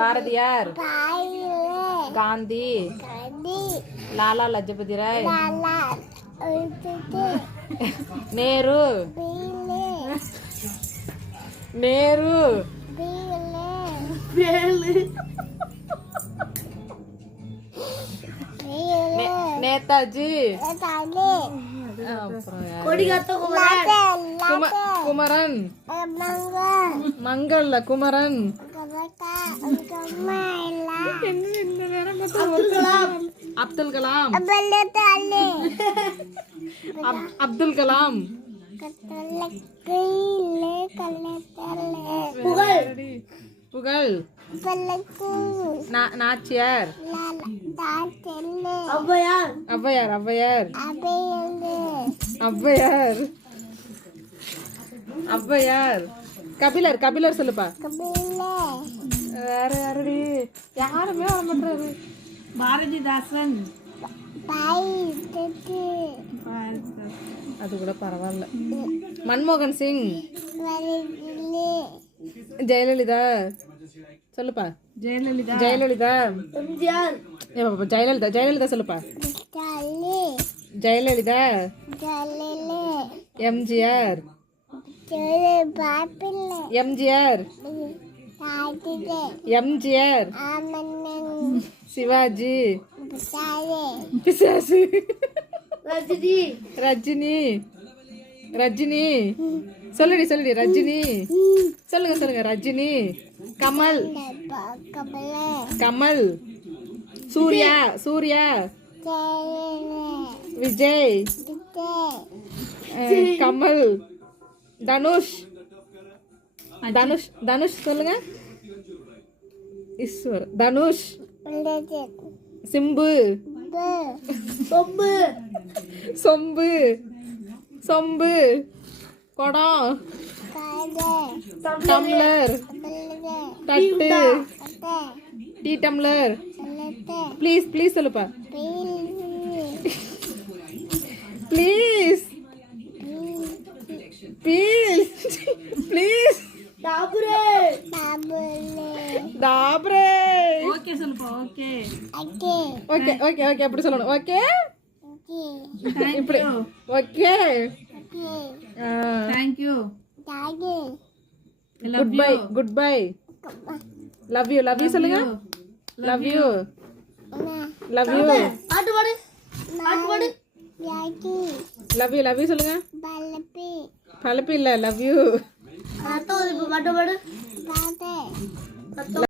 பாரதியார், காந்தி, லாலா லஜபதி ராய், நேரு, நேரு, நேதாஜி, குமரன், மங்கள்ல குமரன், அப்துல் கலாம், அப்துல் கலாம், புகழ், நாச்சியார், ஔவையார், ஔவையார், ஔவையார், ஔவையார், கபிலர், கபிலர் சொல்லுப்பா. வேற யாரடி? யாருமே வர மாட்டாரு. பாரதிதாசன், அது கூட பரவாயில்ல. மன்மோகன் சிங், ஜெயலலிதா சொல்லுப்பா. ஜெயலலிதா, ஜெயலலிதா, ஜெயலலிதா, ஜெயலலிதா சொல்லுப்பா. ஜெயலலிதா, எம்ஜிஆர், எம்ஜிஆர், எம்ஜிஆர், சிவாஜி, பிசாசு, ரஜினி, ரஜினி சொல்லுடி, சொல்லுடி. ரஜினி சொல்லுங்க, சொல்லுங்க. ரஜினி, கமல், கமல், சூர்யா, சூர்யா, விஜய், கமல், தனுஷ், தனுஷ், தனுஷ் சொல்லுங்க. ஈஸ்வர், தனுஷ், சிம்பு, சொம்பு, சொம்பு, சொம்பு, குடம், டம்ளர், தட்டு, டீ டம்ளர். ப்ளீஸ், ப்ளீஸ் சொல்லுப்பா. Please, please, please. டாப்ரே, டாப்ரே. ஓகே சொல்லுப்பா. Okay, okay, okay, okay, okay அப்படி சொல்லணும். ஓகே, இப்படி. Okay, thank you, goodbye, goodbye, love you, love you சொல்லுங்க. Love you, love you, love you, love you சொல்லுங்க. பலப்பி இல்ல, லவ் யூ.